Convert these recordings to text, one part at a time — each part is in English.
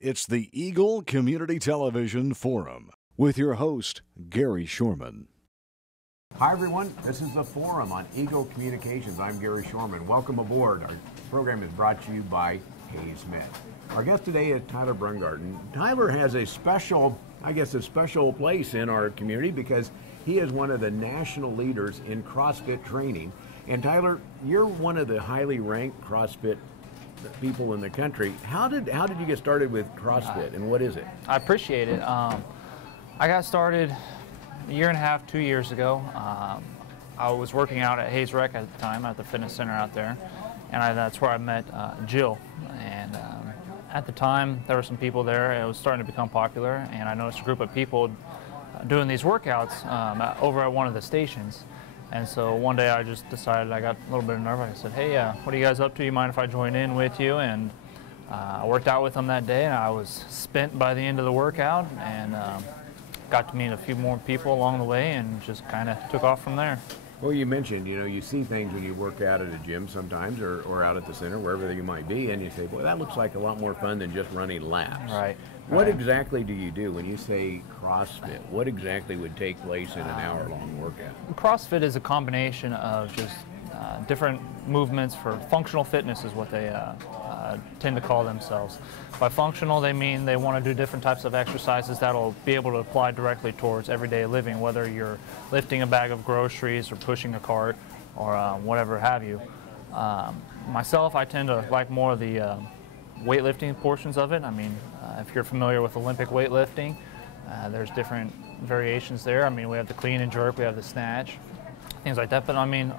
It's the Eagle Community Television Forum with your host, Gary Shorman. Hi everyone, this is the Forum on Eagle Communications. I'm Gary Shorman. Welcome aboard. Our program is brought to you by Hayes Med. Our guest today is Tyler Brungardt. And Tyler has a special place in our community because he is one of the national leaders in CrossFit training. And Tyler, you're one of the highly ranked CrossFit people in the country. How did you get started with CrossFit, and what is it? I appreciate it. I got started a year and a half, 2 years ago. I was working out at Hayes Rec at the time, at the fitness center out there, and that's where I met Jill. And at the time, there were some people there. It was starting to become popular, and I noticed a group of people doing these workouts over at one of the stations. And so one day I just decided, I got a little bit nervous. I said, hey, what are you guys up to? You mind if I join in with you? And I worked out with them that day, and I was spent by the end of the workout, and got to meet a few more people along the way, and just kind of took off from there. Well, you mentioned, you see things when you work out at a gym sometimes, or out at the center, wherever you might be, and you say, boy, that looks like a lot more fun than just running laps. Right. What exactly do you do when you say CrossFit? What exactly would take place in an hour-long workout? CrossFit is a combination of just different movements for functional fitness is what they tend to call themselves. By functional, they mean they want to do different types of exercises that'll be able to apply directly towards everyday living, whether you're lifting a bag of groceries or pushing a cart or whatever have you. Myself, I tend to like more of the weightlifting portions of it. I mean, if you're familiar with Olympic weightlifting, there's different variations there. I mean, we have the clean and jerk, we have the snatch, things like that. But I mean,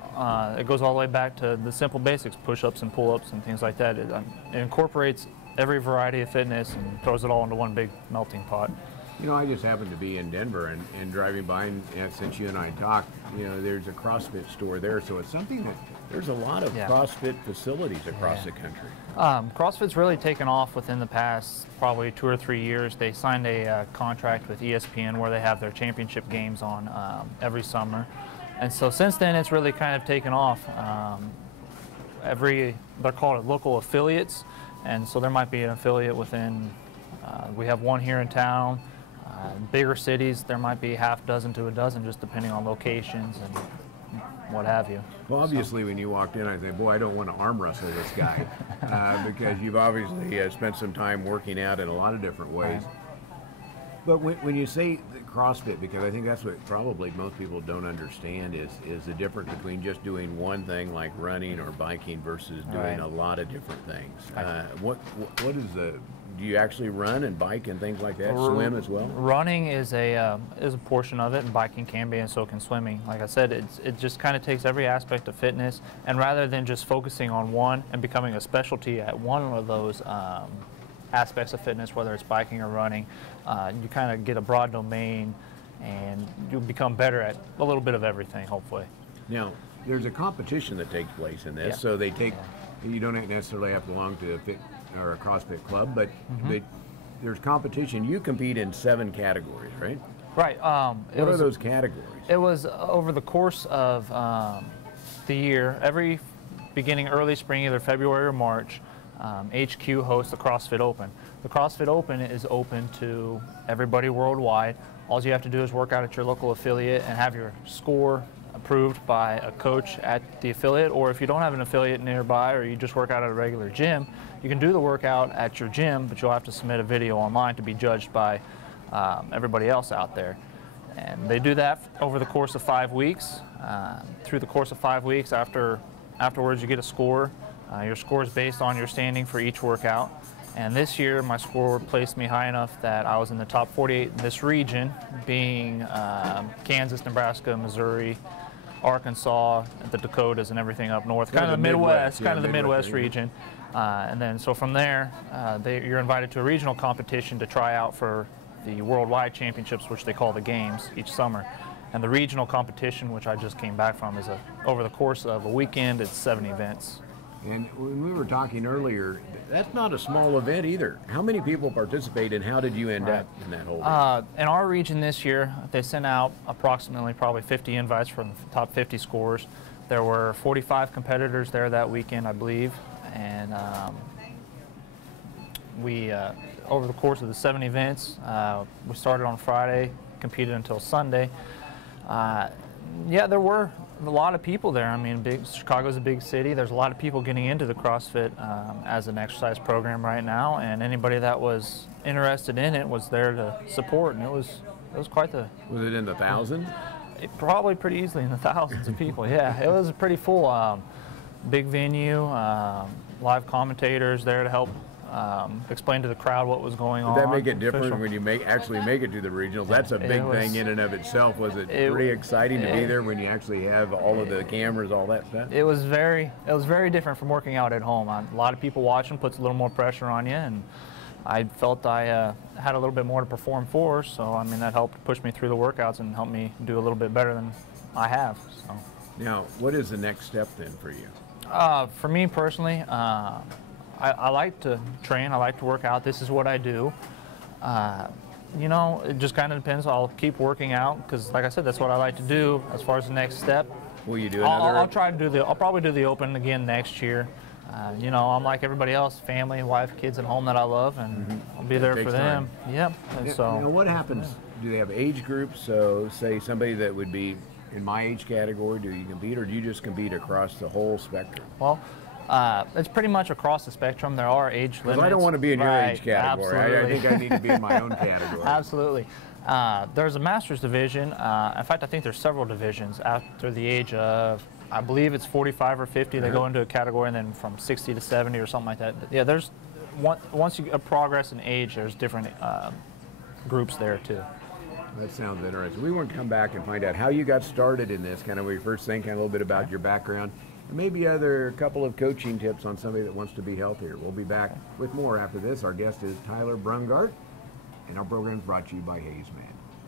it goes all the way back to the simple basics, push-ups and pull-ups and things like that. It incorporates every variety of fitness and throws it all into one big melting pot. I just happened to be in Denver and driving by, and since you and I talked, there's a CrossFit store there, so it's something that there's a lot of CrossFit facilities across the country. CrossFit's really taken off within the past probably 2 or 3 years. They signed a contract with ESPN where they have their championship games on every summer. And so since then, it's really kind of taken off. They're called local affiliates, and so there might be an affiliate within, we have one here in town. Bigger cities, there might be half dozen to a dozen, just depending on locations and what have you. Well, obviously, when you walked in, I said, boy, I don't want to arm wrestle this guy, because you've obviously spent some time working out in a lot of different ways. Right. But when you say CrossFit, because I think that's what probably most people don't understand is the difference between just doing one thing like running or biking versus doing a lot of different things. What is do you actually run and bike and things like that? Swim as well? Running is a portion of it, and biking can be, and so can swimming. Like I said, it just kind of takes every aspect of fitness, and rather than just focusing on one and becoming a specialty at one of those aspects of fitness, whether it's biking or running, you kind of get a broad domain, and you become better at a little bit of everything, hopefully. Now, there's a competition that takes place in this, so they take. You don't necessarily have to belong to a or a CrossFit club, but there's competition. You compete in 7 categories, right? Right. What are those categories? It was over the course of the year, every beginning early spring, either February or March, HQ hosts the CrossFit Open. The CrossFit Open is open to everybody worldwide. All you have to do is work out at your local affiliate and have your score approved by a coach at the affiliate, or if you don't have an affiliate nearby or you just work out at a regular gym, you can do the workout at your gym, but you'll have to submit a video online to be judged by everybody else out there. And they do that over the course of 5 weeks. Through the course of 5 weeks, afterwards you get a score. Your score is based on your standing for each workout. And this year, my score placed me high enough that I was in the top 48 in this region, being Kansas, Nebraska, Missouri, Arkansas, the Dakotas, and everything up north. Kind of the Midwest, kind of the Midwest region. And then, so from there, you're invited to a regional competition to try out for the worldwide championships, which they call the games, each summer. And the regional competition, which I just came back from, is over the course of a weekend, it's 7 events. And when we were talking earlier, that's not a small event either. How many people participate, and how did you end up in that whole thing? In our region this year, they sent out approximately probably 50 invites from the top 50 scorers. There were 45 competitors there that weekend, I believe, and We, over the course of the 7 events, we started on Friday, competed until Sunday. Yeah, there were a lot of people there. I mean, Chicago's a big city. There's a lot of people getting into the CrossFit as an exercise program right now, and anybody that was interested in it was there to support, and it was quite the... Was it in the thousands? Probably pretty easily in the thousands of people, yeah. It was a pretty full, big venue, live commentators there to help explain to the crowd what was going on. Did that make it different when you actually make it to the regionals? That's a big thing in and of itself. Was it pretty exciting to be there when you actually have all of the cameras, all that stuff? It was very different from working out at home. A lot of people watching puts a little more pressure on you, and I felt I had a little bit more to perform for, so I mean that helped push me through the workouts and help me do a little bit better than I have. So. Now, what is the next step then for you? For me personally, I like to train. I like to work out. This is what I do. You know, it just kind of depends. I'll keep working out because, like I said, that's what I like to do. As far as the next step, will you do another? I'll try to do the. I'll probably do the Open again next year. You know, I'm like everybody else, family, wife, kids at home that I love, and I'll be there for them. Yep. And so, you know, what happens? Do they have age groups? So, say somebody that would be in my age category, do you compete, or do you just compete across the whole spectrum? Well, it's pretty much across the spectrum. There are age limits. I don't want to be in your age category. I think I need to be in my own category. Absolutely. There's a master's division. In fact, I think there's several divisions after the age of, I believe it's 45 or 50. They go into a category, and then from 60 to 70 or something like that. But yeah, there's once you progress in age, there's different groups there too. That sounds interesting. We want to come back and find out how you got started in this, kind of where you first think, kind of a little bit about your background, and maybe other couple of coaching tips on somebody that wants to be healthier. We'll be back with more after this. Our guest is Tyler Brungardt, and our program is brought to you by Hayes Man.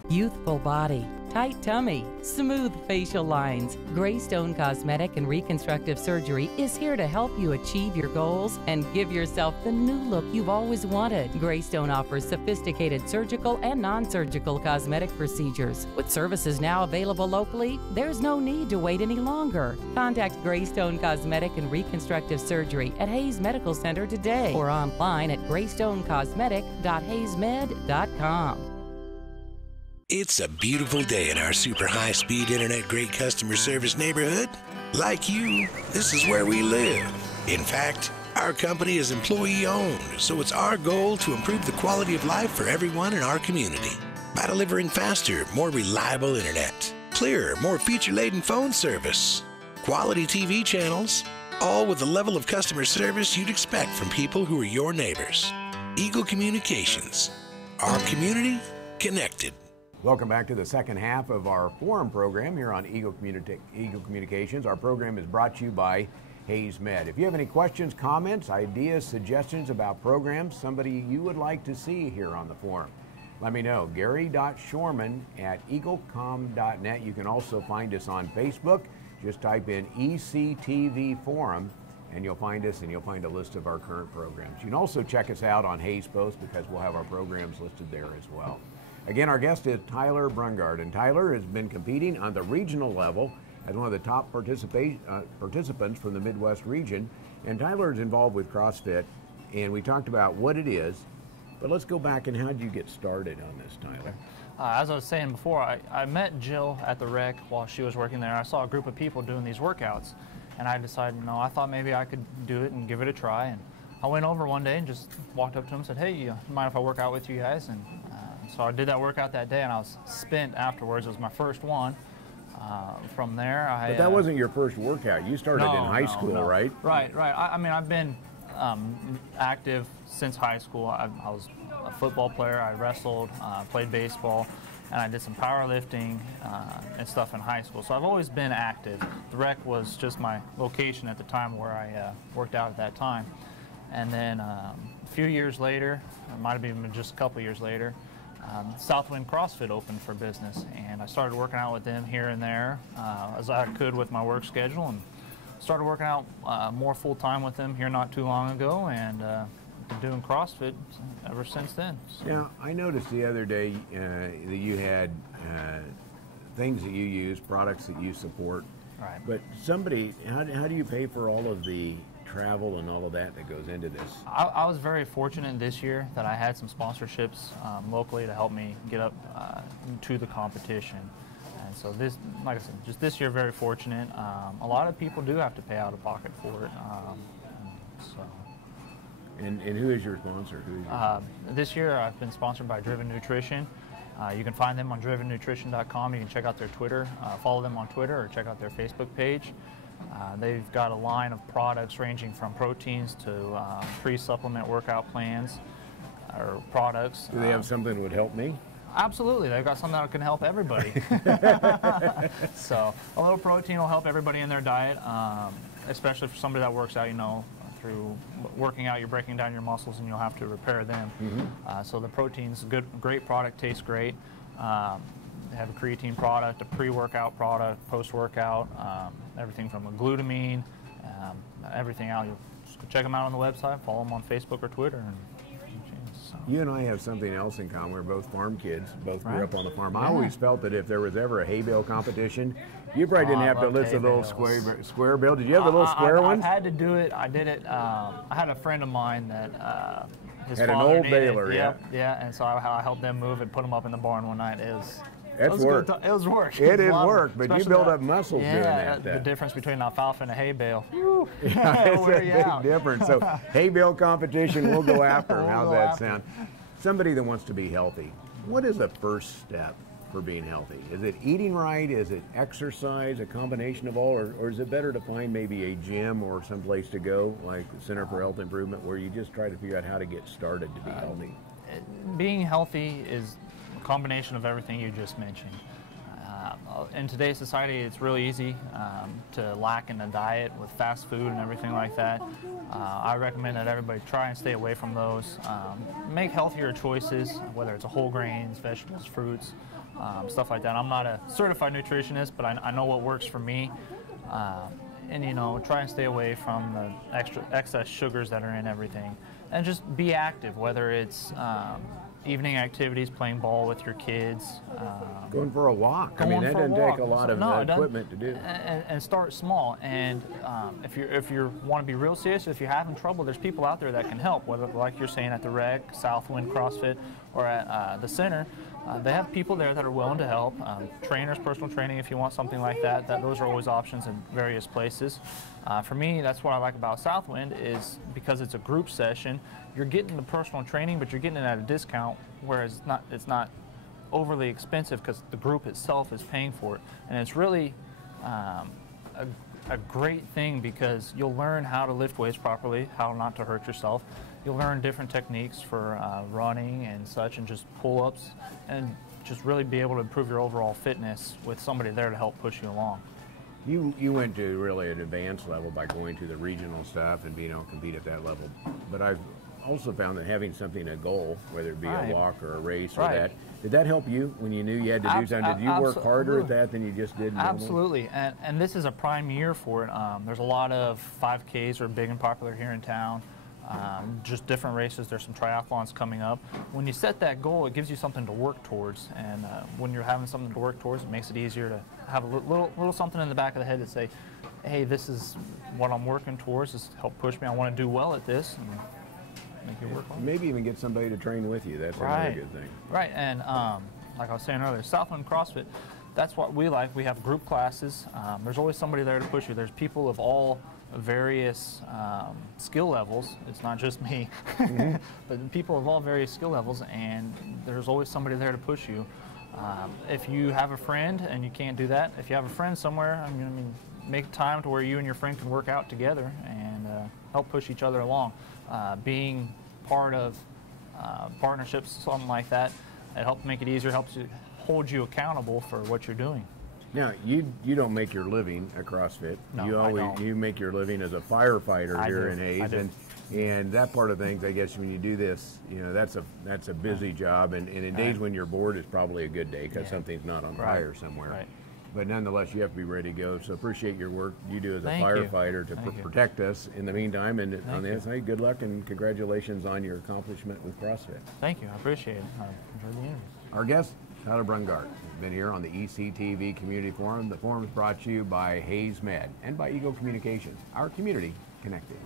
Youthful body, tight tummy, smooth facial lines. Greystone Cosmetic and Reconstructive Surgery is here to help you achieve your goals and give yourself the new look you've always wanted. Greystone offers sophisticated surgical and non-surgical cosmetic procedures. With services now available locally, there's no need to wait any longer. Contact Greystone Cosmetic and Reconstructive Surgery at Hayes Medical Center today or online at greystonecosmetic.hayesmed.com. It's a beautiful day in our super high-speed internet great customer service neighborhood. Like you, this is where we live. In fact, our company is employee-owned, so it's our goal to improve the quality of life for everyone in our community by delivering faster, more reliable internet, clearer, more feature-laden phone service, quality TV channels, all with the level of customer service you'd expect from people who are your neighbors. Eagle Communications. Our community connected. Welcome back to the second half of our forum program here on Eagle Communications. Our program is brought to you by Hayes Med. If you have any questions, comments, ideas, suggestions about programs, somebody you would like to see here on the forum, let me know. Gary.Shorman@eaglecom.net. You can also find us on Facebook. Just type in ECTV Forum, and you'll find us, and you'll find a list of our current programs. You can also check us out on Hayes Post because we'll have our programs listed there as well. Again, our guest is Tyler Brungardt, and Tyler has been competing on the regional level as one of the top participants from the Midwest region. And Tyler is involved with CrossFit, and we talked about what it is, but let's go back and how did you get started on this, Tyler? As I was saying before, I met Jill at the rec while she was working there. I saw a group of people doing these workouts, and I decided, you know, I thought maybe I could do it and give it a try. And I went over one day and just walked up to them and said, hey, you mind if I work out with you guys? And so I did that workout that day, and I was spent afterwards. It was my first one. From there, But that wasn't your first workout. You started in high school, right? Right. I mean, I've been active since high school. I was a football player. I wrestled, played baseball, and I did some powerlifting and stuff in high school. So I've always been active. The rec was just my location at the time where I worked out at that time. And then a few years later, it might have been just a couple years later, Southwind CrossFit opened for business, and I started working out with them here and there as I could with my work schedule, and started working out more full-time with them here not too long ago, and been doing CrossFit ever since then. So. Now, I noticed the other day that you had things that you use, products that you support. Right. But somebody, how do you pay for all of the travel and all of that goes into this. I was very fortunate this year that I had some sponsorships locally to help me get up to the competition. And so this, like I said, just this year, very fortunate. A lot of people do have to pay out of pocket for it. And who is your sponsor? This year I've been sponsored by Driven Nutrition. You can find them on drivennutrition.com. You can check out their Twitter, follow them on Twitter, or check out their Facebook page. They've got a line of products ranging from proteins to pre-supplement workout plans or products. Do they have something that would help me? Absolutely. They've got something that can help everybody. So a little protein will help everybody in their diet, especially for somebody that works out, you know, through working out, you're breaking down your muscles and you'll have to repair them. So the protein's a great product, tastes great. They have a creatine product, a pre-workout product, post-workout, everything from a glutamine, everything out. You just check them out on the website, follow them on Facebook or Twitter. And, so. You and I have something else in common. We're both farm kids, both grew Right. up on the farm. Yeah. I always felt that if there was ever a hay bale competition, you probably didn't have to loved list a hay little bales. square bale. Did you have the little square ones? I had to do it. I did it. I had a friend of mine that his Had an father old needed- baler, yeah, and so I helped them move and put them up in the barn one night. That's a work. good it was work. It is Love work, but you Especially build that- up muscles doing that. The difference between an alfalfa and a hay bale. Yeah, It'll it's a wear you big out. difference. So hay bale competition, we'll go after. We'll How's go that after. sound? Somebody that wants to be healthy, what is the first step for being healthy? Is it eating right? Is it exercise, a combination of all? Or is it better to find maybe a gym or some place to go, like the Center for Health Improvement, where you just try to figure out how to get started to be healthy? Being healthy is a combination of everything you just mentioned. In today's society, it's really easy to lack in a diet with fast food and everything like that. I recommend that everybody try and stay away from those. Make healthier choices, whether it's whole grains, vegetables, fruits, stuff like that. I'm not a certified nutritionist, but I know what works for me. And you know, try and stay away from the excess sugars that are in everything. And just be active, whether it's evening activities, playing ball with your kids. Going for a walk. I mean, Going that for a doesn't walk. take a lot of No, it doesn't. equipment to do. And start small. And if you want to be real serious, if you're having trouble, there's people out there that can help. Whether, like you're saying, at the Rec, Southwind CrossFit, or at the center, they have people there that are willing to help. Trainers, personal training, if you want something like that. Those are always options in various places. For me, that's what I like about Southwind is because it's a group session. You're getting the personal training, but you're getting it at a discount, whereas it's not overly expensive because the group itself is paying for it. And it's really a great thing because you'll learn how to lift weights properly, how not to hurt yourself. You'll learn different techniques for running and such, and just pull-ups, and just really be able to improve your overall fitness with somebody there to help push you along. You went to really an advanced level by going to the regional stuff and being able to compete at that level. But I've also found that having something, a goal, whether it be Right. a walk or a race or Right. that, did that help you when you knew you had to do something? Did you work harder at that than you just did normally? Absolutely, and this is a prime year for it. There's a lot of 5Ks are big and popular here in town. Just different races. There's some triathlons coming up. When you set that goal, it gives you something to work towards, and when you're having something to work towards, it makes it easier to have a little something in the back of the head to say, hey, this is what I'm working towards. This help push me. I want to do well at this. And make it work hard. Maybe even get somebody to train with you. That's another good thing. Right, and like I was saying earlier, Southland CrossFit, that's what we like. We have group classes. There's always somebody there to push you. There's people of all various skill levels. It's not just me, but people of all various skill levels, and there's always somebody there to push you. If you have a friend and you can't do that, if you have a friend somewhere, I mean, make time to where you and your friend can work out together and help push each other along. Being part of partnerships, something like that, it helps make it easier, helps you hold you accountable for what you're doing. Now, you don't make your living at CrossFit. No, I don't. You make your living as a firefighter I here do. in Hayes, I do. and that part of things, I guess, when you do this, you know, that's a busy job, and in days when you're bored, it's probably a good day because something's not on fire somewhere. Right. But nonetheless, you have to be ready to go. So appreciate your work you do as a Thank you. firefighter to Thank you. protect us in the meantime. And on you. this, hey, good luck and congratulations on your accomplishment with CrossFit. Thank you. I appreciate it. I enjoyed the interview. Our guest, Tyler Brungardt, been here on the ECTV Community Forum. The forum is brought to you by Hayes Med and by Eagle Communications, our community connected.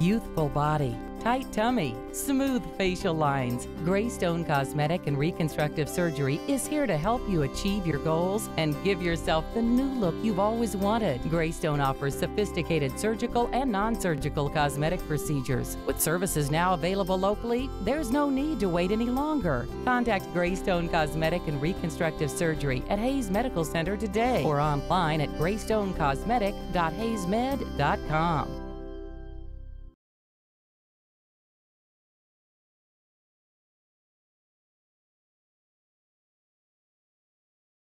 youthful body, tight tummy, smooth facial lines. Greystone Cosmetic and Reconstructive Surgery is here to help you achieve your goals and give yourself the new look you've always wanted. Greystone offers sophisticated surgical and non-surgical cosmetic procedures. With services now available locally, there's no need to wait any longer. Contact Greystone Cosmetic and Reconstructive Surgery at Hayes Medical Center today or online at greystonecosmetic.hayesmed.com.